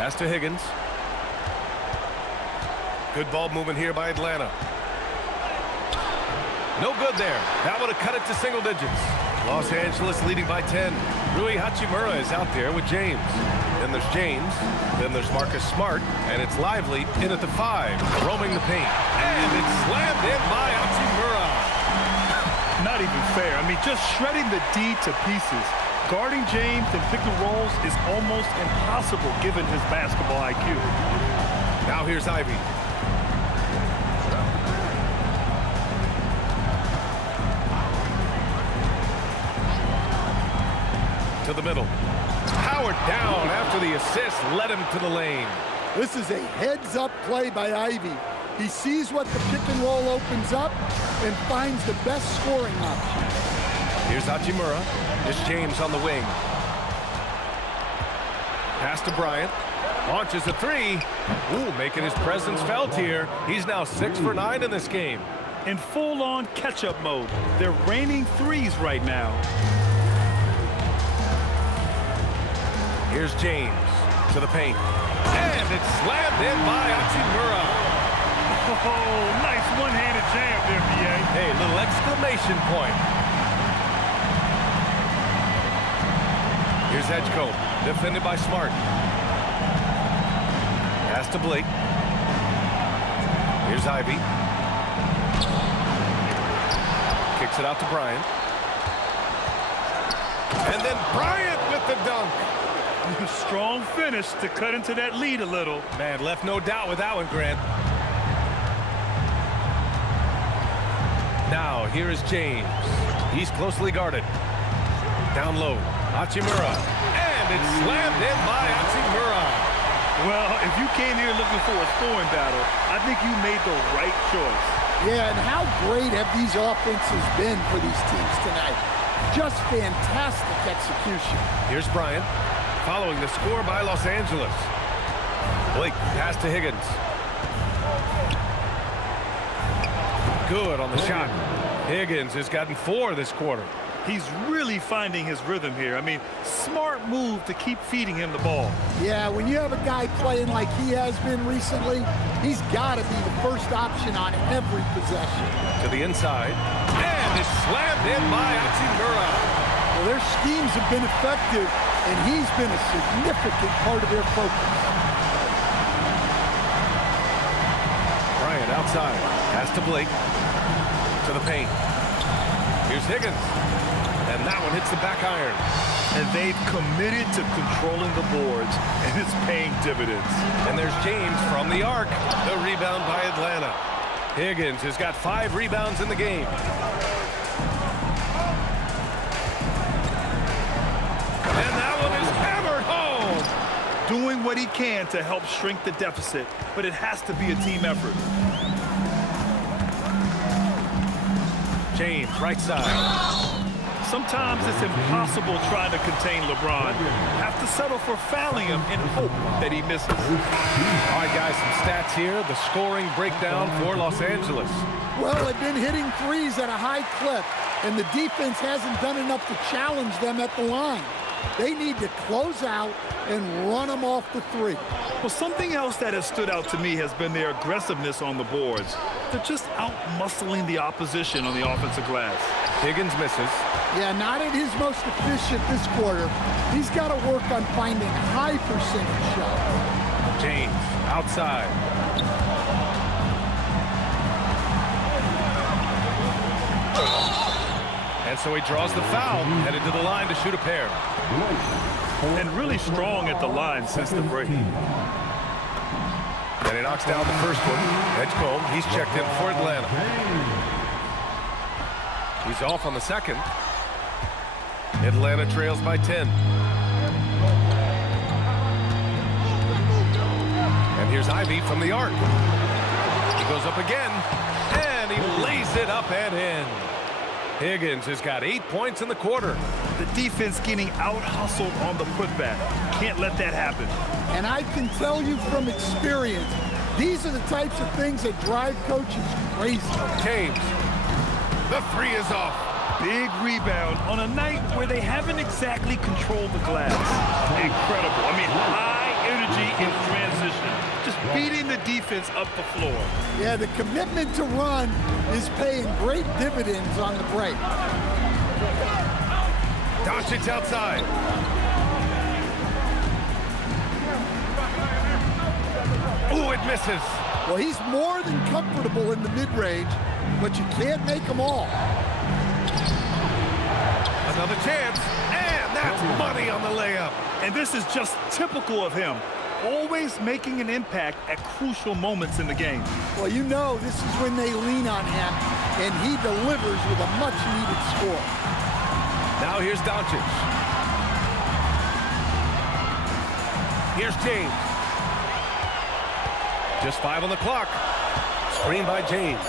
Pass to Higgins. Good ball movement here by Atlanta. No good there. That would have cut it to single digits. Los Angeles leading by 10. Rui Hachimura is out there with James. Then there's James. Then there's Marcus Smart. And it's Lively in at the 5. Roaming the paint. And it's slammed in by Hachimura. Not even fair. I mean, just shredding the D to pieces. Guarding James and pick and rolls is almost impossible given his basketball IQ. Now here's Ivy. To the middle. Howard down after the assist led him to the lane. This is a heads-up play by Ivy. He sees what the pick and roll opens up and finds the best scoring option. Here's Hachimura. It's James on the wing. Pass to Bryant. Launches a 3. Ooh, making his presence felt here. He's now 6 for 9 in this game. In full-on catch-up mode. They're raining threes right now. Here's James to the paint. And it's slammed in by Hachimura. Oh, nice one-handed jam there, B.A. Hey, little exclamation point. Here's Edgecombe, defended by Smart. Pass to Blake. Here's Ivy. Kicks it out to Bryant. And then Bryant with the dunk. Strong finish to cut into that lead a little. Man, left no doubt with that one, Grant. Now, here is James. He's closely guarded. Down low, Hachimura. And it's slammed in by Hachimura. Well, if you came here looking for a scoring battle, I think you made the right choice. Yeah, and how great have these offenses been for these teams tonight? Just fantastic execution. Here's Bryant, following the score by Los Angeles. Blake, pass to Higgins. Good on the shot. Higgins has gotten 4 this quarter. He's really finding his rhythm here. I mean, smart move to keep feeding him the ball. Yeah, when you have a guy playing like he has been recently, he's got to be the first option on every possession. To the inside. And it's slammed in by Hachimura. Well, their schemes have been effective, and he's been a significant part of their focus. Bryant outside. Pass to Blake. To the paint. Here's Higgins. And that one hits the back iron. And they've committed to controlling the boards, and it's paying dividends. And there's James from the arc. The rebound by Atlanta. Higgins has got 5 rebounds in the game. And that one is hammered home. Doing what he can to help shrink the deficit, but it has to be a team effort. James, right side. Sometimes it's impossible trying to contain LeBron. Have to settle for fouling him in hope that he misses. All right, guys, some stats here. The scoring breakdown for Los Angeles. Well, they've been hitting threes at a high clip, and the defense hasn't done enough to challenge them at the line. They need to close out and run them off the 3. Well, something else that has stood out to me has been their aggressiveness on the boards. They're just out-muscling the opposition on the offensive glass. Higgins misses. Yeah, not at his most efficient this quarter. He's got to work on finding high percentage shots. James, outside. And so he draws the foul, headed to the line to shoot a pair. And really strong at the line since the break. And he knocks down the first one. Edgecombe, he's checked in for Atlanta. He's off on the second. Atlanta trails by 10. And here's Ivy from the arc. He goes up again, and he lays it up and in. Higgins has got 8 points in the quarter. The defense getting out-hustled on the putback. Can't let that happen. And I can tell you from experience, these are the types of things that drive coaches crazy. James, the 3 is off. Big rebound on a night where they haven't exactly controlled the glass. Incredible. I mean, high energy in defense up the floor. Yeah, the commitment to run is paying great dividends on the break. Doncic outside. Ooh, it misses. Well, he's more than comfortable in the mid-range, but you can't make them all. Another chance, and that's money on the layup. And this is just typical of him, always making an impact at crucial moments in the game. Well, you know this is when they lean on him, and he delivers with a much-needed score. Now here's Doncic. Here's James. Just 5 on the clock. Screen by James.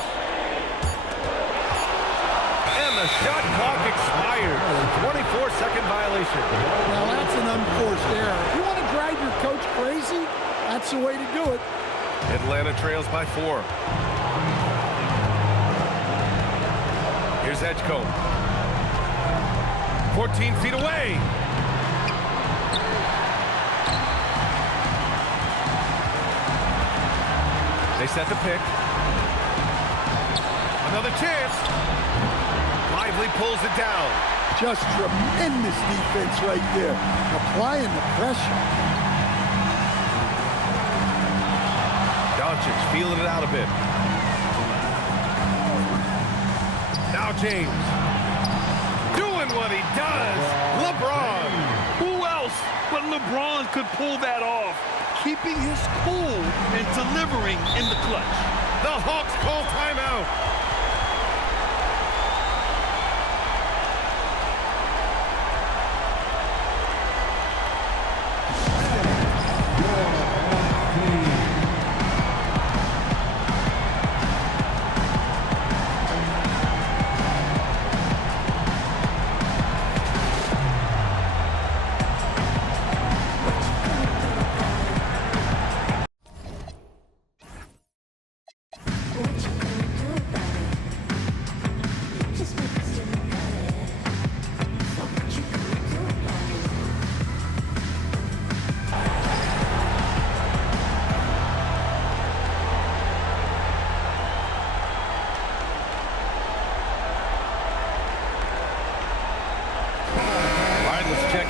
And the shot clock expired. 24-second violation. Now that's an unforced error. If you want to drive your coach crazy, that's the way to do it. Atlanta trails by 4. Here's Edgecombe. 14 feet away. They set the pick. Another chance. Lively pulls it down. Just tremendous defense right there. Applying the pressure. Doncic feeling it out a bit. Now James. Doing what he does. LeBron. Who else but LeBron could pull that off? Keeping his cool and delivering in the clutch. The Hawks call timeout.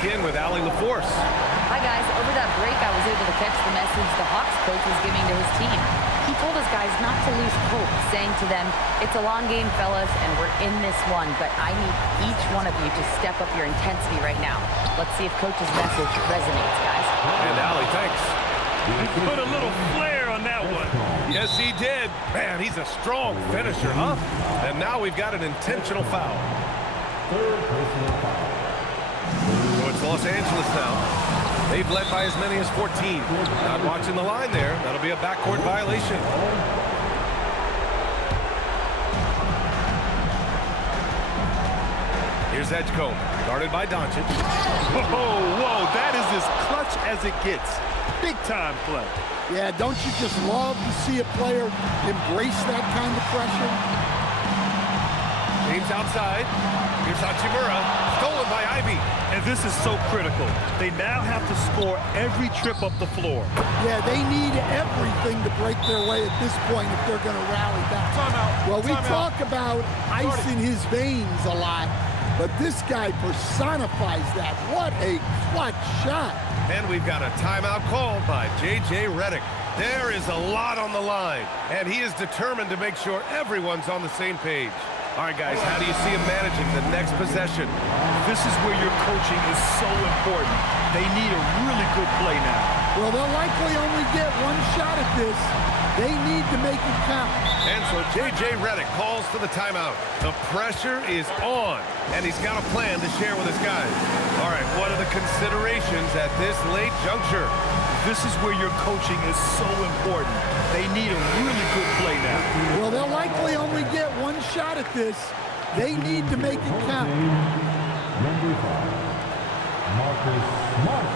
In with Allie LaForce. Hi, guys. Over that break, I was able to catch the message the Hawks coach was giving to his team. He told his guys not to lose hope, saying to them, it's a long game, fellas, and we're in this one, but I need each one of you to step up your intensity right now. Let's see if coach's message resonates, guys. And Allie, thanks. He put a little flair on that one. Yes, he did. Man, he's a strong finisher, huh? And now we've got an intentional foul. So it's Los Angeles now. They've led by as many as 14. Not watching the line there. That'll be a backcourt violation. Here's Edgecombe, guarded by Doncic. Whoa, that is as clutch as it gets. Big time play. Yeah, don't you just love to see a player embrace that kind of pressure? James outside. Here's Hachimura, stolen by Ivy. And this is so critical. They now have to score every trip up the floor. Yeah, they need everything to break their way at this point if they're going to rally back. Timeout. Well, we Timeout. talk about ice in his veins a lot, but this guy personifies that. What a clutch shot. And we've got a timeout called by J.J. Redick. There is a lot on the line, and he is determined to make sure everyone's on the same page. All right, guys, how do you see him managing the next possession? This is where your coaching is so important. They need a really good play now. Well, they'll likely only get one shot at this. They need to make it count. And so J.J. Redick calls for the timeout. The pressure is on, and he's got a plan to share with his guys. All right, what are the considerations at this late juncture? This is where your coaching is so important. They need a really good play now. Well, they'll likely only get one shot at this. They need to make it count. Number 5, Marcus Smart.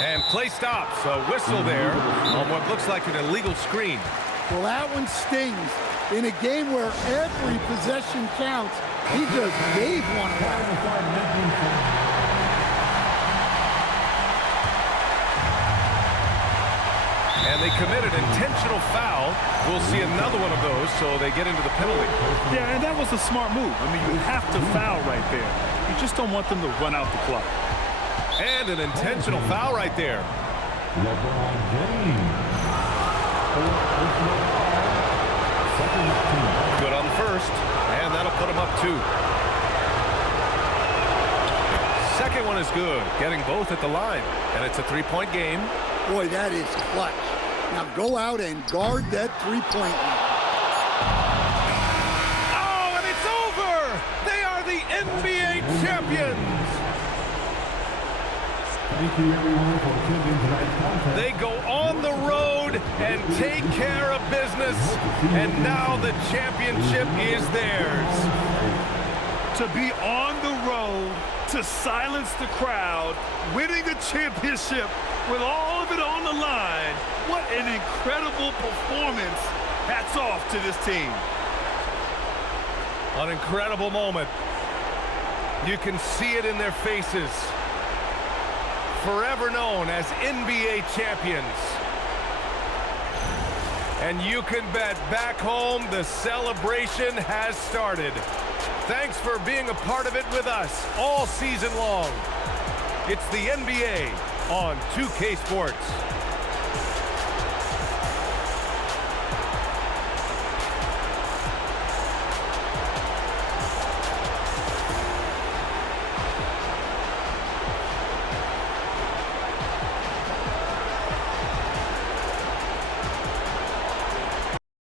And play stops. A whistle there on what looks like an illegal screen. Well, that one stings. In a game where every possession counts, he just gave one away. And And they commit an intentional foul. We'll see another one of those, so they get into the penalty. Yeah, and that was a smart move. I mean, you have to foul right there. You just don't want them to run out the clock. And an intentional foul right there. LeBron James. Second team. Good on the first, and that'll put him up 2. Second one is good, getting both at the line. And it's a 3-point game. Boy, that is clutch. Now go out and guard that three-point line. Oh, and it's over! They are the NBA champions! Thank you everyone for attending tonight's contest. They go on the road and take care of business, and now the championship is theirs. To be on the road, to silence the crowd, winning a championship with all of it on the line, what an incredible performance. Hats off to this team. An incredible moment. You can see it in their faces. Forever known as NBA champions. And you can bet back home the celebration has started. Thanks for being a part of it with us all season long. It's the NBA on 2K Sports.